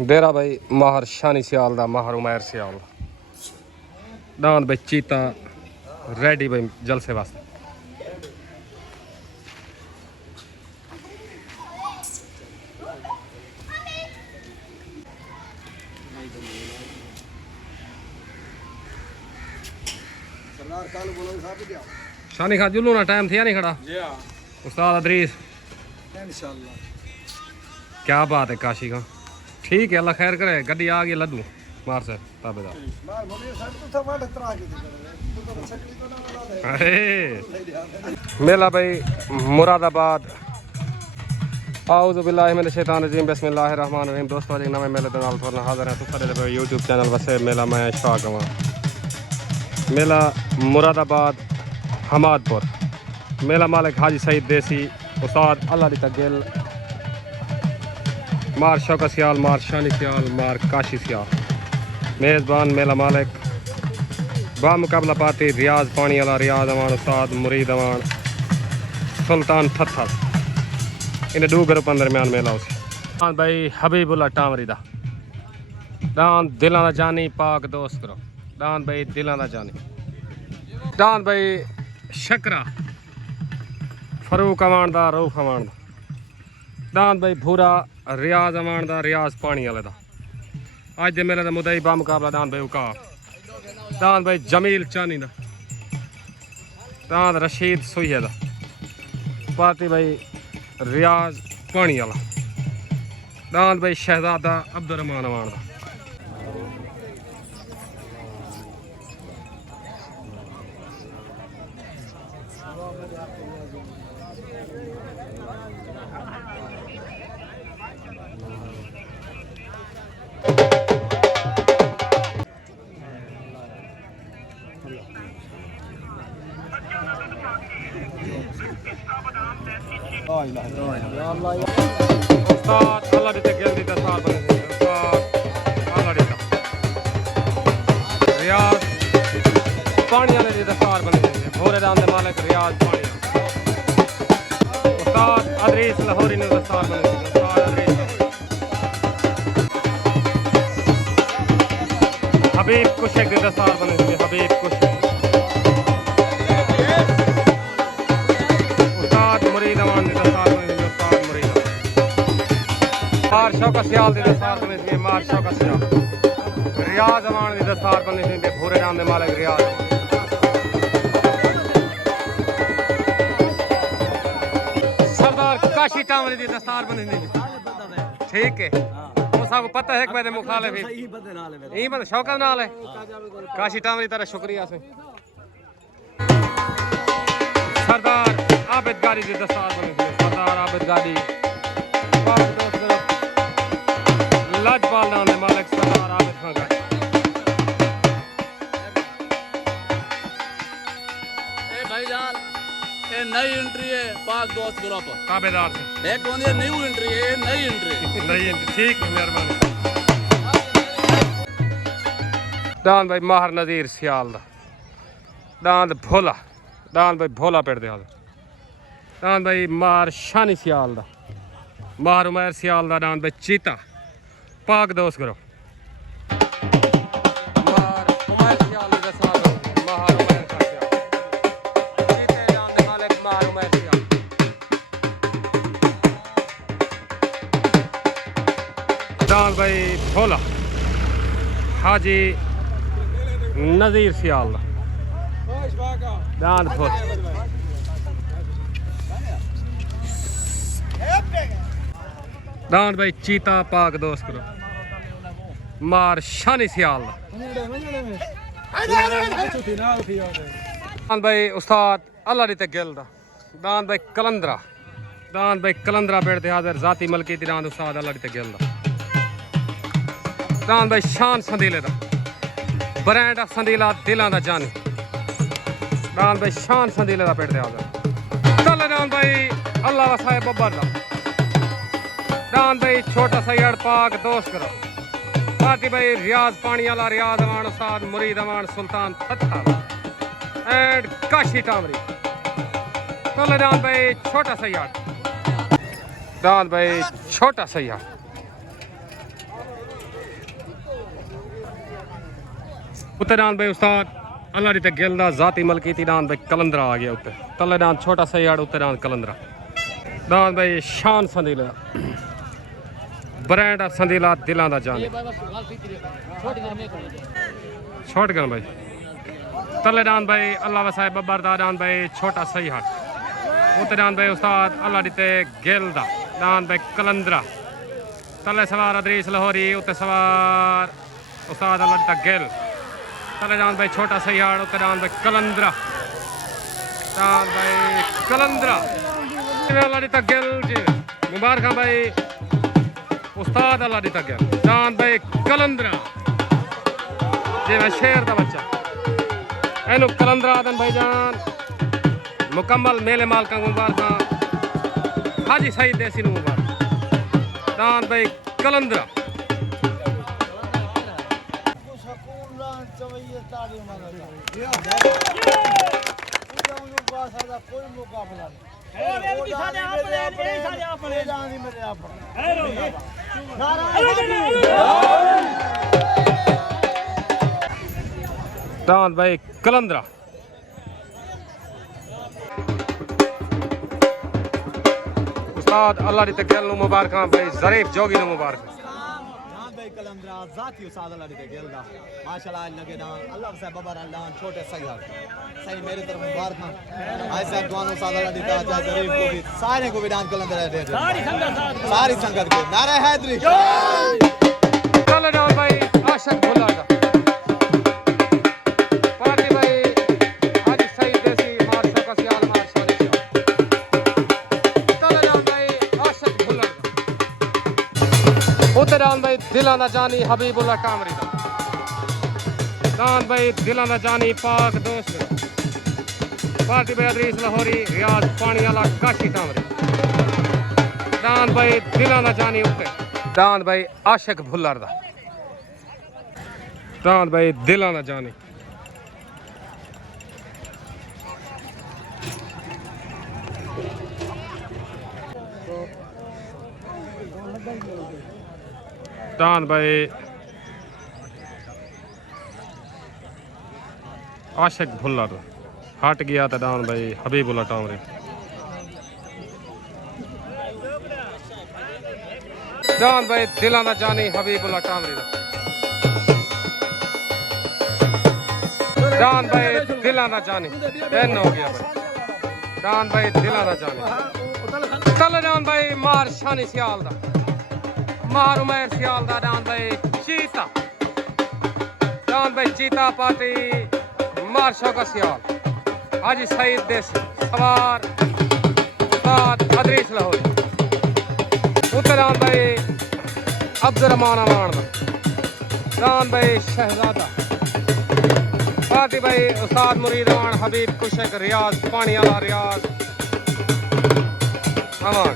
डेरा भाई माहर शानी सियाल दा माहर उमैर सियाल दांद भाई चीता रेडी भाई जलसे वास्ते। शानी खा जुलू ना टाइम थिया नहीं खड़ा उस्ताद अदरीस इंशाल्लाह। क्या बात है काशी का ठीक है अल्लाह खैर करे गड्डी आ गई लड्डू मार से ताबेदार। अरे मेला भाई मुरादाबाद आऊज़ु बिल्लाहि मिनश शैतानिर रजीम बिस्मिल्लाहिर रहमानिर रहीम। दोस्तों अज नवे मेले नाल थोड़ा हाजिर है तुसारे यूट्यूब चैनल वसे मेला मैं शाह गवा मेला मुरादाबाद हमादपुर मेला मालिक हाजी सईद देसी उस्ताद अल्लाह दी तगिल मार शौकत सियाल मार शानी सियाल मार काशी सियाल मेज़बान मेला मालिक बामुकाबला पार्टी रियाज पानी वाला रियाज अवान उस्ताद मुरीद अवान सुल्तान थत्थर इन दो ग्रुपों दरम्यान मेला उस भाई हबीबुल्ला टामरी दा दान दिलां दा जानी पाक दोस्त करो दान भाई दिलां दा जानी दान भाई शकरा फरूक अवान दा रूफ अवान दा दान भाई भूरा रियाज अवान दा रियाज पानी वाले दा अज दे मेले दा मुद्दा ही बामुकाबला दान भाई उकाब दान भाई जमील चानी दा दान रशीद सुइया दा पार्टी भाई रियाज पानी वाला दान भाई शहजादा अब्दुर्रहमान अवान दा उस्ताद अल्लाह दी तगिल दी दस्तार बने उस्ताद अल्लाह दी रियाज पानी वाले दी दस्तार बने भोरे दान दे मालिक रियाज पानी उस्ताद अदरीस लाहौरी ने दस्तार बने उस्ताद अदरीस हबीब कुशेक दी दस्तार बने हबीब कुशेक मार शौकत सियाल दी दस्तार बनी थी मार शौकत सियाल रियाज अवान दी दस्तार बनी थी भूरे नाम दे मालिक रियाज सरदार काशी टामरी दी दस्तार बनी थी ठीक है वो सब पता है कि मेरे मुखालिफ ही बंद शौकत नाल है काशी टामरी तेरा शुक्रिया से सरदार आबिद गाड़ी दी दस्तार बनी थी सरदार आबिद गाड़ी लाजपाल नाम है मालिक सरदार आबिद खान का भाईजान ये नई एंट्री है पाक दोस्त ग्रुप ताबेदार से एक कौन ये न्यू एंट्री है नई एंट्री ठीक मेहरबानी दान भाई माहर नज़ीर सियाल दा दान भाई भोला पेड़ दे दान भाई मार शानी सियाल दा माहर उमैर सियाल दा दान भाई चीता पाक दोस्त करो मार उमैर सियाल दी दस्तार माहर उमैर का सियाल चीते दान दे मालिक माहर उमैर सियाल दान भाई भोला हाजी नज़ीर सियाल दा दान भोला दान भाई चीता पाक दोस्त करो मार शानी सियाल दान भाई उस्ताद अल्लाह दी तगिल दा दान भाई कलंदरा पेड़ दे हाजिर जाती मलकी दी दान उस्ताद अल्लाह दी तगिल दा दान भाई शान संदीले दा ब्रांड ऑफ संदीला दिलां दा जानी दान भाई शान संदीले दा पेड़ दे हाजिर चल दान भाई अल्लाह वसाए बब्बर दा दान भाई छोटा सैयद पाक दोस्त करो पार्टी भाई रियाज पानी वाला रियाज अवान उस्ताद मुरीद अवान सुल्तान थत्थर एंड काशी टामरी तो दान भाई छोटा सैयद दान भाई छोटा सैयद उत्ते दान भाई उस्ताद अल्लाह दी ते गिल दा जाती मलकीती दान भाई कलंदरा आ गया उत्ते तले दान छोटा सा यार्ड उत्ते दान कलंदरा दान भाई शान संदीला ब्रांड ऑफ संदीला दिलां दा जान छोट गन भाई तले दान भाई अल्लाह वसाए बब्बर दा दान भाई छोटा सही हाट उत्ते दान भाई उस्ताद अल्लाह दी ते गिल दा दान भाई कलंदरा तले सवार अदरीस लाहौरी उत्ते सवार उस्ताद अल्लाह दी ते गिल तले दान भाई छोटा सही हाट उत्ते दान भाई कलंदरा दान भाई कलंदरा अल्लाह दी ते गिल जी मुबारक भाई उस्ताद अल्लाह दी ते गिल दान भाई कलंदरा जी मैं शेर दा बच्चा एनु कलंदरा आदन भाईजान मुकम्मल मेले मालका मुबारक हाजी सईद देसी मुबारक दान भाई कलंदरा कोई मुकाबला दान भाई कलंदरा उस्ताद अल्लाह दी ते गिल नु मुबारक भाई ज़रीफ जोगी नु मुबारक भाई कलंदरा जाती उस्ताद अल्लाह दी ते गिल दा माशाल्लाह लगे ना अल्लाह से बबर अल्लाह छोटे सही सही मेरी तरफ मुबारक ऐसा दुआओं उस्ताद अल्लाह दी ता ज़रीफ को भी सारे को भी दान कलंदरा दे सारी संगत को नारे हैदरी चल दान भाई आशिक भुला दा पार्टी भाई हाजी सईद देसी मार शौकत याल मार शानी चल दान भाई आशिक भुला दा उत्ते दान भाई दिलां दा जानी हबीबुल्लाह कामरी दा दान भाई दिलां दा जानी पाक दोस्त पार्टी भाई अदरीस लाहौरी रियाज पानी वाला काशी कामरी दान भाई दिलां दा जानी उत्ते दान भाई आशिक भुल्लर दा दान भाई दिलां दा जानी दान भाई आशिक भुल्लर हट गया तो दान भाई हबीबुल्लाह टामरे दान भाई दिलां दा जानी हबीबुल्लाह टामरे दान भाई दिलां दा जानी दिन हो गया भाई दान भाई दिलां दा जानी चल दान भाई मार शानी सियाल दा मार उमैर सियाल दा दान भाई चीता दान भाई चीता पार्टी मार शौकत सियाल हाजी सईद देसी सवार उस्ताद अदरीस लाहौरी उत्ते दान भाई अब्दुर्रहमान अमान दा दान भाई शहजादा पार्टी भाई उस्ताद मुरीद अमान हबीब कुशक रियाज पानी वाला रियाज अमान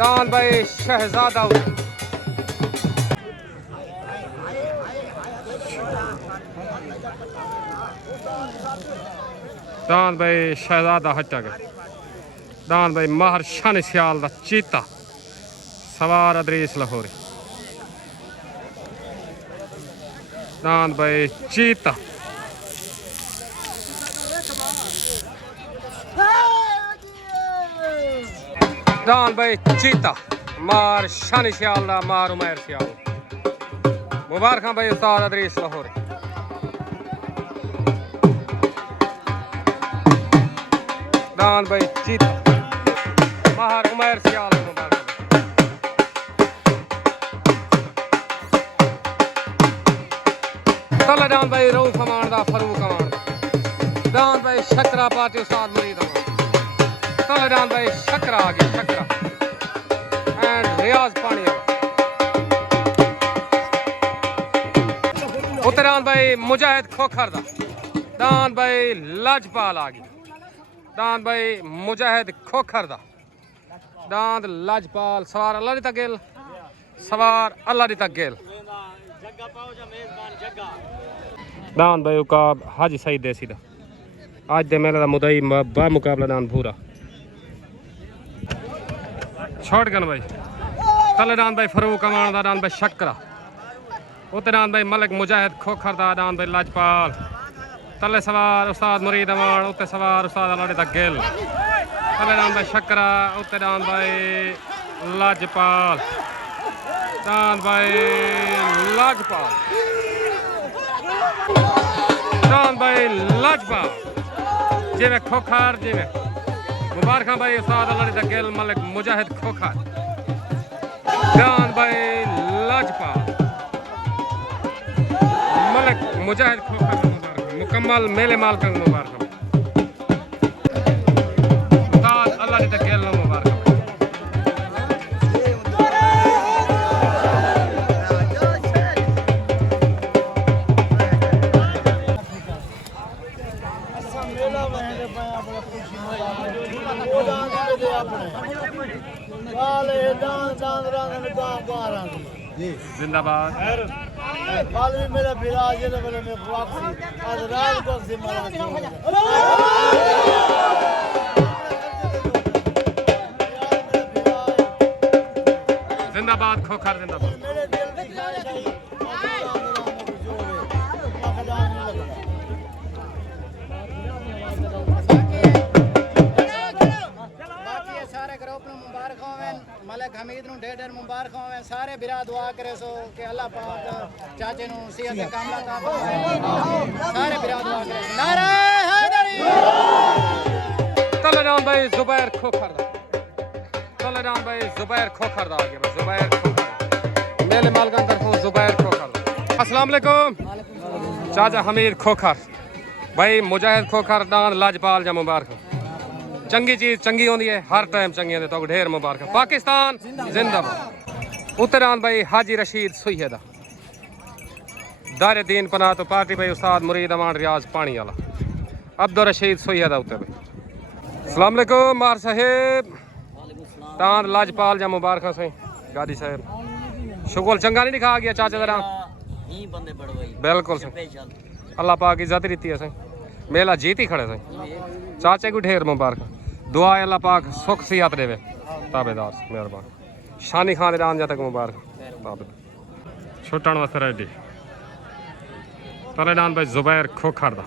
दान भाई शहजादा दान भाई शहजादा हटा गए दान भाई माहर शान सियाल दा चीता सवार अदरीस लाहौरी दान भाई चीता दान भाई चीता मार शानी सियाल दा मार उमैर सियाल मुबारक भाई उस्ताद अदरीस लाहौरी दान भाई चीता माहर उमैर सियाल मुबारक तले दान भाई रऊफ अमान दा फरूक अमान दान भाई शकरा पार्टी उस्ताद मुरीद अमान तले दान भाई शकरा आ गया शकरा एंड रियाज पानी उत्ते दान भाई मुजाहिद खोखर दा दान भाई लाजपाल आ गया दान भाई मुजाहिद खोखर दा दान लाजपाल सवार अल्लाह दी तगेल सवार अल्लाह दी तगेल दान भाई उकाब हाजी सईद देसी दा आज दे मेले दा मुदई बा मुकाबला दान भूरा छोड़ गन भाई तले दान भाई फरूक अमान दा दान भाई शकरा उत्ते डांद भाई मलिक मुजाहिद खोखर दा डांद भाई लाजपाल तले सवार उस्ताद मुरीद अमान उत्ते सवार उस्ताद अलाड़ी दा गिल तले डांद भाई शकरा उत्ते डांद भाई लाजपाल डांद भाई लाजपाल डांद भाई लाजपाल जिमें खोखर जिमें मुबारक भाई उस्ताद अलाड़ी दा गिल मलिक मुजाहिद खोखर डांद भाई लाजपाल मलिक मुजाहिद खोखर मुकम्मल मेले माल का मुबारक उस्ताद अल्लाह दी तकैल मुबारक जिंदाबाद भी मेरा विराज है मेरे में वापसी आज रात को से मरा जिंदाबाद खोखर जिंदाबाद मेरे दिल की ख्वाहिश है सारे ग्रुप ਨੂੰ ਮੁਬਾਰਕ ਹੋਵੇ मलिक हमीद ਨੂੰ ढेर मुबारक होवे सारे बिरा दुआ करे सो कि अल्लाह पाक चाचे ਨੂੰ सेहत कामला ता सारे बिरा दुआ करे नारे हैदरी तलेदान भाई जुबैर खोखर तलेदान भाई जुबैर खोखर दा आ गया जुबैर खोखर मेले मालकान तरफों जुबैर खोखर अस्सलाम वालेकुम चाचा हमीद खोखर भाई मुजाहिद खोखर दान लाजपाल जा मुबारक चंगी चीज चंगी होती है हर टाइम चंगी होती तो ढेर मुबारक पाकिस्तान जिंदाबाद उत्तरान भाई हाजी रशीद सुयदा दारे दीन पना तो पार्टी भाई उस्ताद मुरीद अमान रियाज पानी वाला अब्दुल रशीद सुयदा उत्ते भाई अस्सलाम वालेकुम मार साहेब तान लाजपाल जा मुबारक सही गादी साहब शुगल चंगा नहीं दिखा गया चाचा जरा बिल्कुल सही अल्लाह पाक इज्जत रीती है सही मेला जीत ही खड़े सही चाचे को ढेर मुबारक दुआ अल्लाह पाक सुख सियात देवे ताबेदार मेहरबान शानी खान ईरान जा तक मुबारक ताबेदार छुट्टन वास्ते रेडी तलेदान भाई जुबैर खोखर दा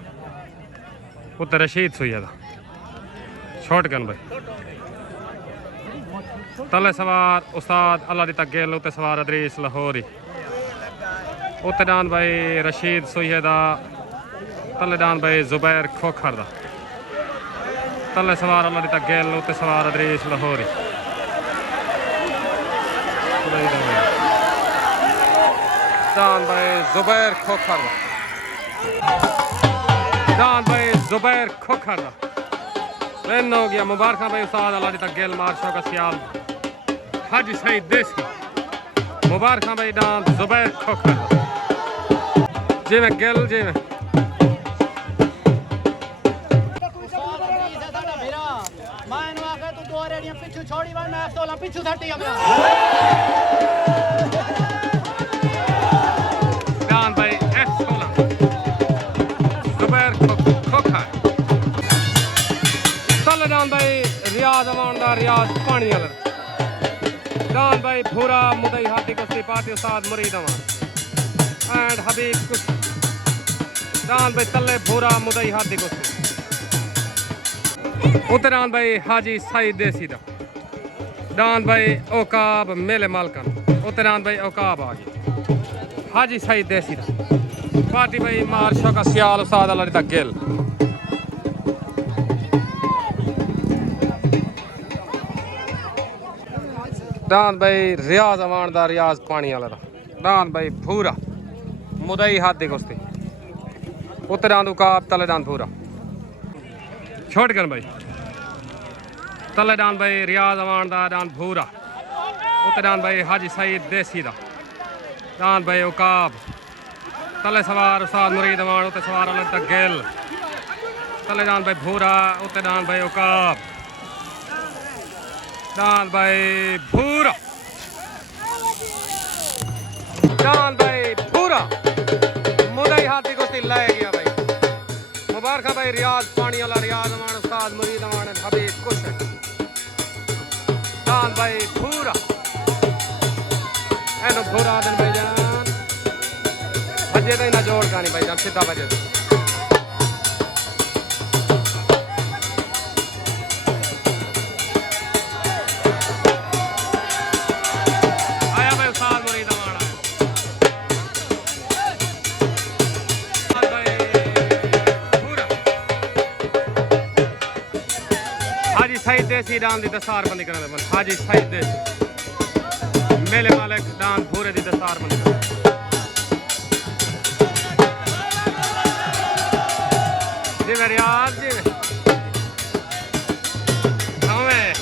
उत्ते रशीद सुयदा छोट गन भाई तले सवार उस्ताद अल्लाह दी तक गेल उत्ते सवार अदरीस लाहौरी उत्ते डान भाई रशीद सुयदा तलेदान भाई जुबैर खोखर दा तले सवार अल्लाह दी तक गेल उत्ते सवार अदरीस लाहौरी दान भाई जुबैर खोखर दान भाई जुबैर खोखर लेन हो गया मुबारक भाई उस्ताद अल्लाह दी तक गेल मार्शो का सियाल हाजी सईद देसी मुबारक भाई दान जुबैर खोखर जी में गेल जी में पिछू छोड़ी मैं अफसोला पिछू थटी दान भाई F16 जुबैर खोखर तलेदान भाई रियाज अमान दा रियाज पानी वाला दान भाई भूरा मुदई हाथी कुश्ती पार्टी उस्ताद मुरीद अमान एंड हबीब कुश्ती दान भाई तले भूरा मुदई हाथी कुश्ती उत्तरान भाई हाजी सईद देसी दा दान भाई औकाब मेले मालकन उत्तरान भाई औकाब आ गई हाजी सईद देसी दा पार्टी भाई मार्शो का सियाल उस्ताद अल्लाह दी तक गेल दान भाई रियाज अमान दा रियाज पानी वाला दा दान भाई भूरा मुदई हाथ दी कुश्ती उत्तरान औकाब तलेदान भूरा छोट कर भाई तलेदान भाई रियाज अमान दा दान भूरा उत्तरान भाई हाजी सईद देसी दा दान भाई औकाब तले सवार उस्ताद मुरीद अमान उत्ते सवार अल्लाह तक गेल तलेदान भाई भूरा उत्तरान भाई औकाब दान भाई भूरा दान भाई भूरा मुदई हाथी कुश्ती लै गया भाई मुबारक भाई रियाज पानी वाला रियाज अमान उस्ताद मुरीद अमान हबीब कुछ दान भाई भूरा एनो भूरा दिन भाई जान भजे तो इन्हें जोड़ का नहीं भाई, जब सीधा भजे तो आया भाई उस्ताद मुरीद अमान भाई पूरा हाजी सईद देसी डांद दी दस्तार बंदी करने बन हाजी सईद देसी मेले मालिक डांद पूरे दी दस्तार बंदी करने जी मेरी आज जी हमें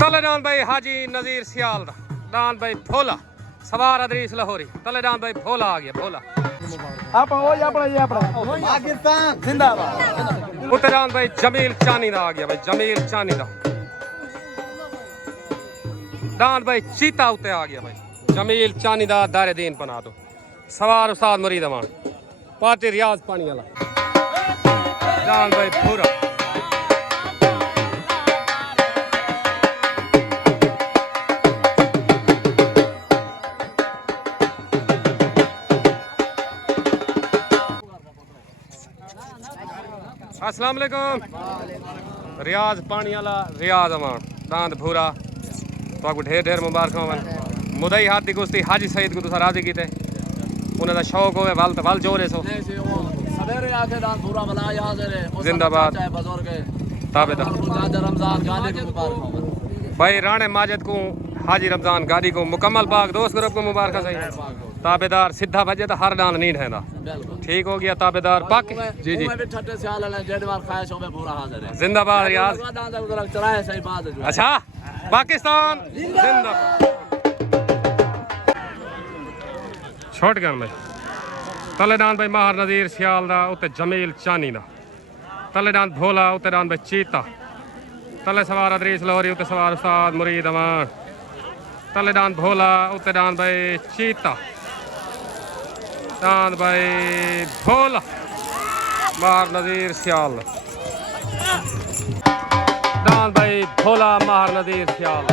तलेदान भाई हाजी नजीर सियाल दान भाई भोला सवार अदरीस लाहौरी तलेदान भाई भोला आ गया भोला पाकिस्तान जिंदाबाद। उत्तरान भाई जमील चानी दा आ गया भाई जमील चानी दा दान भाई चीता उत्ते आ गया भाई जमील चानी दा दारे दीन बना दो सवार उस्ताद मुरीद अमान पार्टी रियाज पानी वाला दान भाई पूरा अस्सलाम वालेकुम रियाज पानी वाला रियाज अमान दांद भूरा तो ढेर ढेर मुबारक होवन मुदई हाथ दी कुश्ती हाजी सईद को तुसा राजी कीते उन्हें दा शौक होवे वल तो वल जोरे सो सवेरे आके दान पूरा बनाया यहाँ से जिंदाबाद बुजुर्ग ताबेदार रमजान गाने को मुबारक हो भाई राणे माजिद को हाजी रमजान गाड़ी को मुकम्मल पाक दोस्त ग्रुप को मुबारक सही ताबेदार सीधा भजे तो हर डांद नहीं ढहंदा ठीक हो गया ताबेदार पाक जी जी जिंदाबाद रियाज अच्छा पाकिस्तान जिंदाबाद छोट गन भाई तलेदान भाई माहर नजीर सियाल दा उत्ते जमील चानी दा तलेदान भोला उत्ते दान भाई चीता तले सवार अदरीस लाहौरी उत्ते सवार उस्ताद मुरीद अमान तलेदान भोला उत्ते दान भाई चीता दान भाई भोला माहर नजीर सियाल दान भाई भोला माहर नजीर सियाल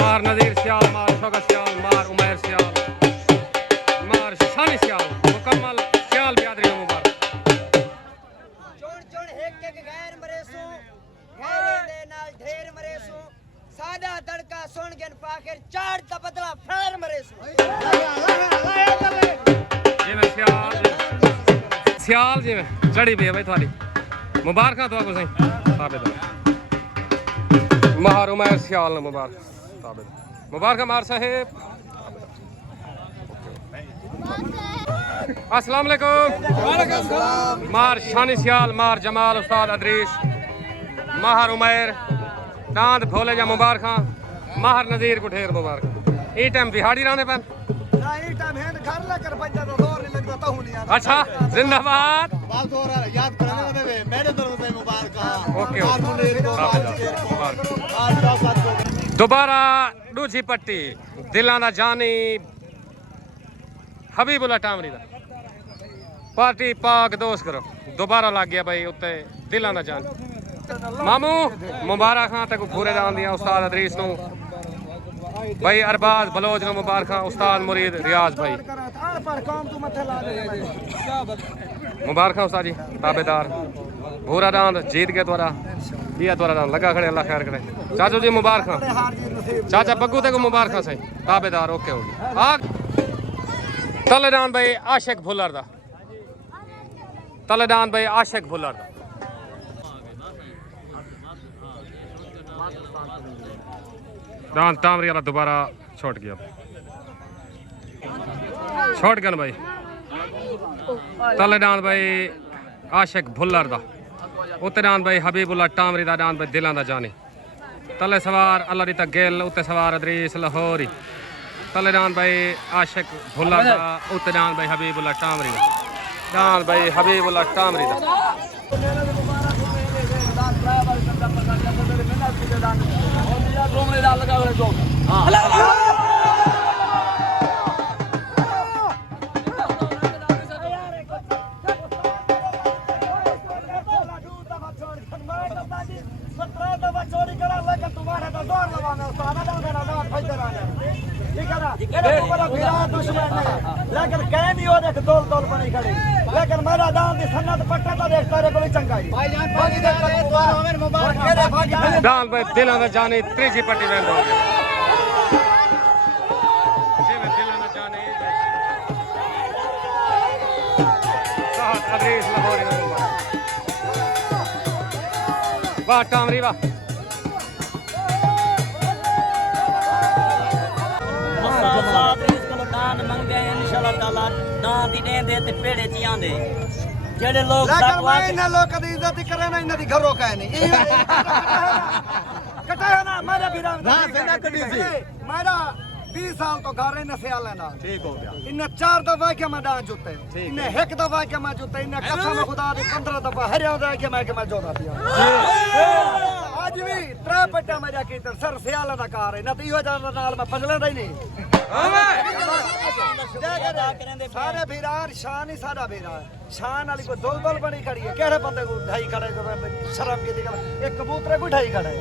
मार नजीर सियाल मार शौकत सियाल मार उमैर सियाल मार शानी सियाल मुकम्मल सियाल बियादरी मुबारक चुन चुन एक एक गैर मरेसू गैरे दे नाल ढेर मरेसू सादा तड़का सुन गन पाकर चार दा बदला फेर मरेसू जी मैं सियाल जी में चढ़ी पे भाई थारी मुबारक तो आपको सही ताबेदार मार उमैर सियाल ने मुबारक मुबारक मार साहेब अस्सलाम वालेकुम मार शानी सियाल मार जमाल उस्ताद अदरीस माहर उमैर दांद भोले जा मुबारक माहर नजीर को ढेर मुबारक ई टाइम दिहाड़ी रहने पर अच्छा जिंदाबाद याद करने मेरे तरफ से मुबारक ओके दोबारा दूजी पट्टी दिलां दा जानी हबीबुल्ला टामरी दा पार्टी पाक दोस्त करो दोबारा लग गया भाई उत्ते दिलां दा जानी मामू मुबारक हां ते को पूरे दान दिया उस्ताद अदरीस नु भाई अरबाज बलोच नु मुबारक उस्ताद मुरीद रियाज भाई मुबारक उस्ताद जी ताबेदार भूरा दान जीत के द्वारा दिया द्वारा दान लगा खड़े अल्लाह खैर करे चाचू जी मुबारक चाचा बग्गू ते को मुबारक सही ताबेदार ओके हो गया तलेदान भाई आशिक भुल्लर दा तलेदान भाई आशिक भुल्लर दा दान तामरी वाला दोबारा छोड़ गया छोड़ गया भाई तलेदान भाई आशिक भुल्लर दा उत्ते डांद भाई हबीबुल्ला टामरी दा डांद भाई दिलां दा जानी तले सवार अल्लाह दी तगिल उत्ते सवार अदरीस लाहौरी तले डांद भाई आशिक भुल्ला दा उत्ते डांद भाई हबीबुल्ला टामरी डांद भाई हबीबुल्ला टामरी दा लेकिन कह नहीं हो देख दौल दौल बनी खड़ी लेकिन मेरा दान दी सन्नत पट्टा तो देख तेरे को चंगा ही डांद भाई दिलां दा जानी त्रीजी पट्टी वेंद हो गया जिवें दिलां दा जानी साहब अदरीस लाहौरी वाह टामरी वाह दान मंगदे इंशाअल्लाह ताला दान दी देंदे ते पेड़े च आंदे जेड़े लोग लेकिन लोग दी इज्जत करे ना इन्हां दी घरों कहे नहीं कटा ना मेरे बिना हां सेना कटी सी मेरा 20 साल तो घर इन सियाल लेना ठीक हो गया इन 4 दफा के मैं डांस जुते इन एक दफा के मैं जुते इन कसम खुदा दी 15 दफा हरिया दे के मैं जोदा पिया आज भी 3 पट्टा मेरा की सर सियाल दा कार है ना तो इहो जान नाल मैं फजले दा ही नहीं सारे भीरार शान ही सारा भीरार शान वाली कोई दुलदुल बनी खड़ी है केड़े बंदे को ढाई खड़े शर्म की दिक्कत एक कबूतर को ढाई खड़े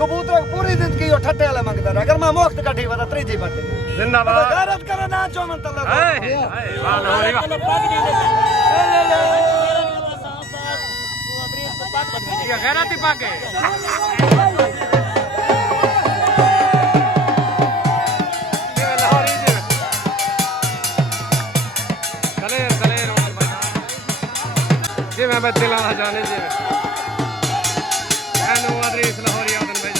कबूतर पूरी जिंदगी वो ठट्टे वाले मंगदा रहा अगर मैं मुफ्त कठी वदा त्रीजी बटे जिंदाबाद गैरत करे ना जो मन तल्ला वाह लाहौरी वाह ये गैरत ही पाके जी मैं दिलां दा जाने जी एनु अदरीस लाहौरी आदन भाई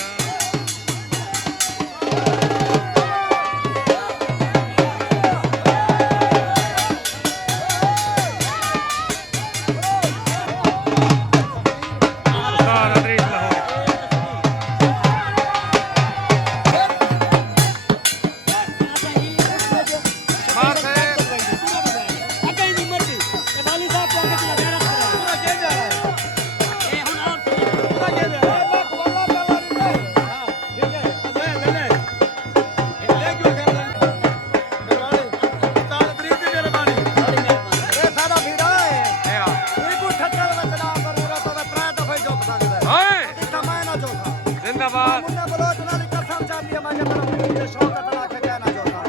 जान सार अदरीस लाहौरी मार से जिंदाबाद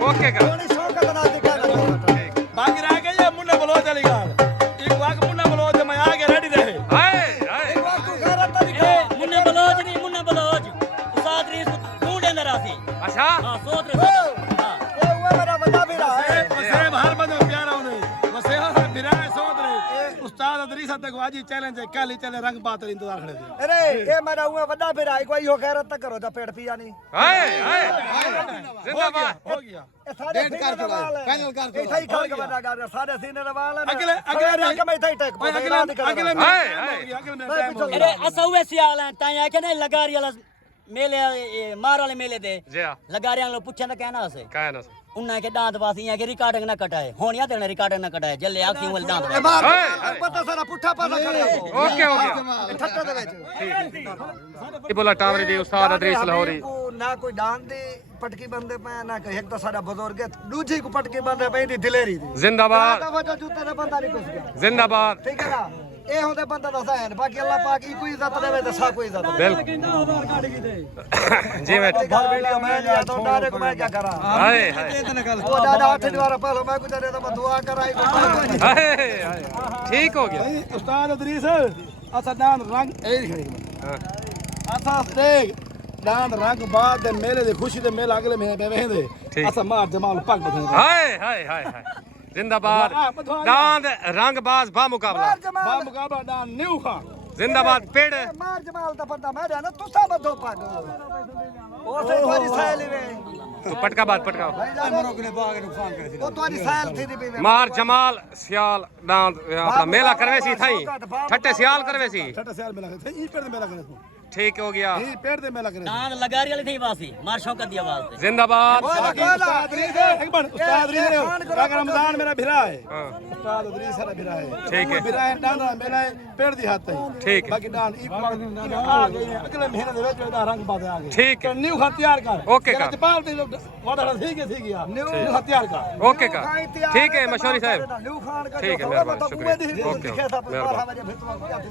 ओके का बाकी रह गई है मुन्ना बलोच वाली गाल एक वाक मुन्ना बलोच मैं आगे रेडी रहे हाय हाय मुन्ना बलोच नहीं मुन्ना बलोच उस्ताद रीस ढूंढे न रासी अच्छा हां सोच रहे हां ये हुआ मेरा बड़ा भीरा है वसे हर बंदे प्यारा होने वसे बिना सोच रहे उस्ताद अदरीस तक वाजी चैलेंज है कल ही चले रंग बात इंतजार खड़े थे अरे ये मेरा हुआ बड़ा भीरा है कोई हो गैरत तक करो जा पेड़ पिया नहीं हाय हाय जिंदाबाद हो गया डेट कर चला फाइनल कर चला इथाई खड़ के बड़ा गा सारे सीने रे वाला अगले के मैं इथाई टेक अगले अरे असौवे सियाल हैं ताया के नहीं लगारी वाला मेले मार वाले मेले दे जी हां लगारी वाले पूछन दा कहना हसे कहना उन्ना के दांत वासी के रिकॉर्डिंग ना कटाए होनिया देने रिकॉर्डिंग ना कटाए जल्ले आखी वाल दांत पता सारा पुट्ठा पासा खड़े ओके हो गया ठट्टा दे विच ये बोला टावरी दी उस्ताद अदरीस लाहौरी ना कोई डांस दी पटकी बंदे पे ना कोई एक तो सारा बुजुर्ग है दूजी को पटकी बंदे पे दी दिलेरी दी जिंदाबाद वजह जूते दे बंदा नहीं कुछ गया जिंदाबाद ठीक है ना ए होंदे बंदा दा सहन बाकी अल्लाह पाक ई कोई इज्जत देवे ते सा कोई इज्जत बिल्कुल जी मैं घर वीडियो मैं लिया तो डारे को मैं क्या करा हाय हाय वो दादा 8 दीवार पहले मैं कुछ दे तो मैं दुआ कराई हाय हाय ठीक हो गया उस्ताद अदरीस असा दान रंग ए खड़ी असा देख दान रंग बाद दे मेले दे खुशी दे मेला अगले महीने पे वेंदे असा मार जमाल पग बधे हाय हाय हाय हाय जिंदाबाद दांद रंगबाज बा मुकाबला दान न्यू खान जिंदाबाद पेड़ मार जमाल दा बंदा मैं ना तुसा बदो पागो ओ से कोई सहेली वे तू पटका बात पटका ਉਹ ਤੁਹਾਡੀ ਸਾਇਲ ਥੀ ਦੀ मार जमाल सियाल दांत अपना मेला करवे सी थाई ठट्टे सियाल करवे सी ਛੱਟਾ ਸਿਆਲ ਮੇਲਾ ਕਰੇ ਇਹ ਪੇੜ ਦੇ ਮੇਲਾ ਕਰੇ ਤੂੰ ठीक हो गया ਇਹ ਪੇੜ ਦੇ ਮੇਲਾ ਕਰੇ दांत लगारी वाली थी वासी मार शौकत दिया वास्ते जिंदाबाद उस्ताद रीज़ है रमजान मेरा भिरा है उस्ताद रीज़ सारा भिरा है ठीक है भिरा है डांडा मेला है पेड़ दी हाथ है ठीक है बाकी डांड आ गई है अगले महीने दे विच ਇਹਦਾ रंग बात आ गई ठीक है न्यू खत तैयार कर ओके का जपाल ते वादा ठीक है न्यू खत तैयार कर ओके का ठीक है मशहूरी साहब न्यू खान का ठीक है मेहरबानी शुक्रिया ओके मेहरबानी